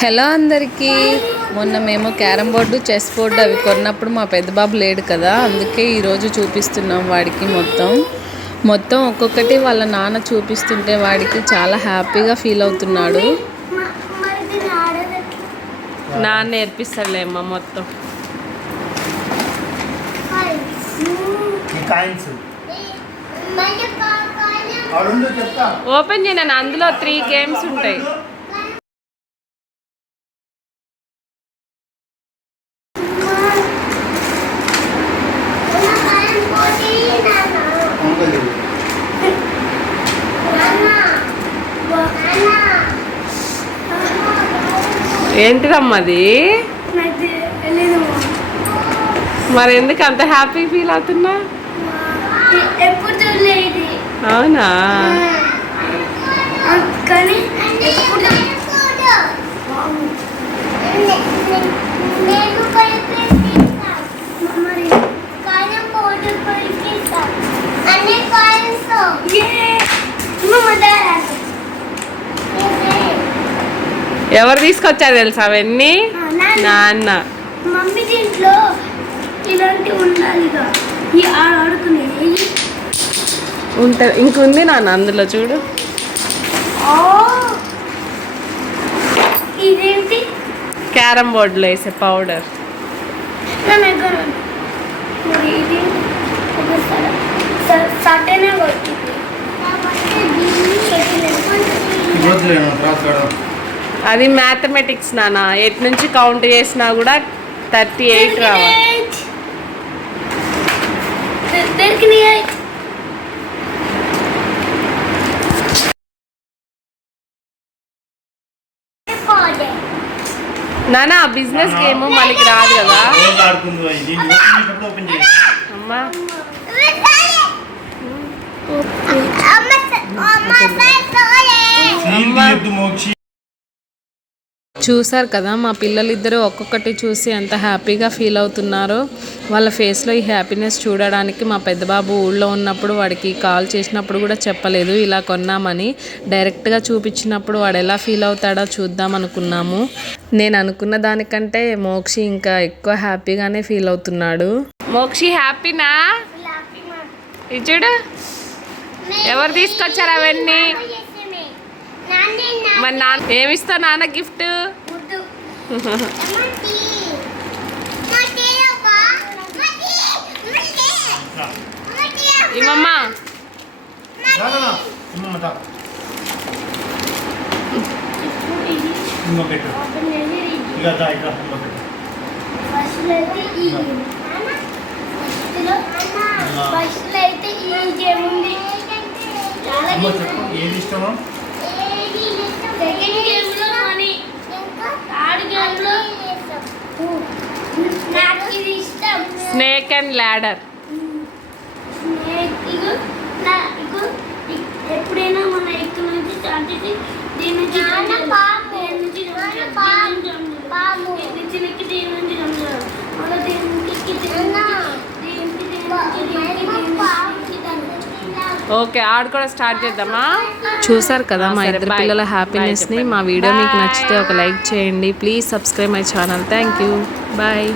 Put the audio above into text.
Hello అందరికీ. మొన్న మేము క్యారమ్ బోర్డు చెస్ బోర్డు అవి కొన్నప్పుడు మా పెద్ద బాబు లేడు కదా అందుకే ఈరోజు చూపిస్తున్నాం వాడికి మొత్తం. మొత్తం ఒక్కొక్కటి వాళ్ళ నాన్న చూపిస్తుంటే వాడికి చాలా హ్యాపీగా ఫీల్ అవుతున్నాడు. నాన్న నేర్పిస్తాడులేమ్మా మొత్తం. ఓపెన్ చేయను అందులో త్రీ గేమ్స్ ఉంటాయి. అంకుల్ ఇది. ఏంటిదమ్మా అది? మరి ఎందుకు అంత హ్యాపీ ఫీల్ అవుతున్నా? అవునా? ఎవరు తీసుకొచ్చారు తెలుసా అవన్నీ? నాన్న. మమ్మీ దీంట్లో ఇలాంటివి ఉండాలిగా ఈ ఆడుకునే ఉంటుంది. ఇంకుంది నాన్న అందులో చూడు. ఇదేంటి? క్యారమ్ బోర్డులో వేసే పౌడర్. సటనే కొట్టింది. అది మ్యాథమెటిక్స్ నాన్న ఎటు నుంచి కౌంట్ చేసినా కూడా థర్టీ ఎయిట్ రావాలి నాన్న బిజినెస్ గేమ్ మనకి రాదు కదా. అమ్మా మోక్షి చూసారు కదా మా పిల్లలిద్దరూ ఒక్కొక్కటి చూసి ఎంత హ్యాపీగా ఫీల్ అవుతున్నారో వాళ్ళ ఫేస్లో ఈ హ్యాపీనెస్ చూడడానికి మా పెద్ద బాబు ఊళ్ళో ఉన్నప్పుడు వాడికి కాల్ చేసినప్పుడు కూడా చెప్పలేదు ఇలా కొన్నామని. డైరెక్ట్గా చూపించినప్పుడు వాడు ఎలా ఫీల్ అవుతాడో చూద్దాం అనుకున్నాము. నేను అనుకున్న దానికంటే మోక్షి ఇంకా ఎక్కువ హ్యాపీగానే ఫీల్ అవుతున్నాడు. మోక్షి హ్యాపీనా? చూడు. ఎవరు తీసుకొచ్చారు అవన్నీ? మరి నాన్న ఏమిస్తావు నాన్న గిఫ్ట్? ఇమ్మమ్మా రా, రా, రా. ఇమ్మమ్మ తా. ఇమ్మ పెట్టు ఇక దా, ఇక ఇమ్మ పెట్టు ఫస్ట్ అయితే ఈ గేమ్ ఉంది. చాలా అమ్మ చెప్పు ఏది ఇష్టమో? సెకండ్ గేమ్లో మనీ థర్డ్ గేమ్లో నాకు ఇది ఇష్టం snake and ladder snake ego నా ఇగో ఇ- ఎప్పుడైనా మన ఇక్కడ నుంచి స్టార్ట్ చేసి దీని నుంచి. దీని నుంచి. దీని. దీని. మళ్ళీ దీని దీని నుంచి దాని నుంచి. ఓకే ఆడు కూడా స్టార్ట్ చేద్దామా? చూసారు కదా మా ఇద్దరు పిల్లల హ్యాపీనెస్ని మా వీడియో మీకు నచ్చితే ఒక లైక్ చేయండి. Please subscribe my channel thank you bye